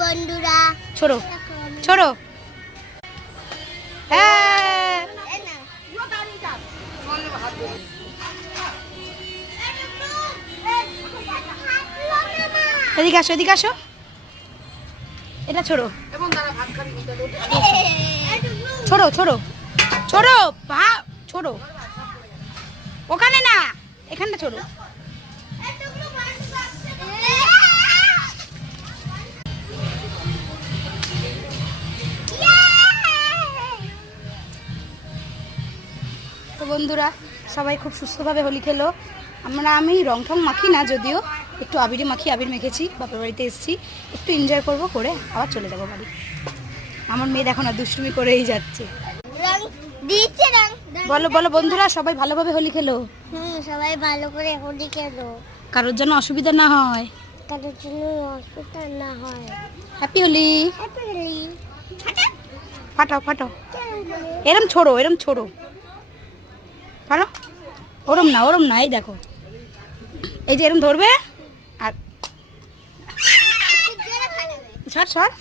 বন্ধুরা ছোড়ো ছোড়ো। হ্যাঁ এদিকে আসো এদিকে আসো। এটা ছোড়ো ছোড়ো ছোড়ো ছোড়ো ভা ছোড়ো। ওখানে না এখানটা ছোড়ো। তো বন্ধুরা সবাই খুব সুস্থভাবে হোলি খেলো। আমি রং ঠং মাখি না, যদিও একটু আবিরে মাখি, আবির মেখেছি, বাপের বাড়িতে এসেছি, একটু এনজয় করবো, করে আবার চলে যাবো বাড়ি। আমার মেয়ে দেখো না দুষ্টুমি করেই যাচ্ছে। বলো বলো বন্ধুরা সবাই ভালোভাবে হোলি খেলো। সবাই ভালো করে হোলি খেলো, কারোর জন্য অসুবিধা না হয়, কারোর জন্য অসুবিধা না হয়। হ্যাপি হোলি। হ্যাপি হোলি। ফাটাও ফাটাও। এরম ছোড়ো এরম ছোড়ো। ফাটো। ওরম না এই দেখো, এই যে এরম ধরবে আর ছাড় ছাড়।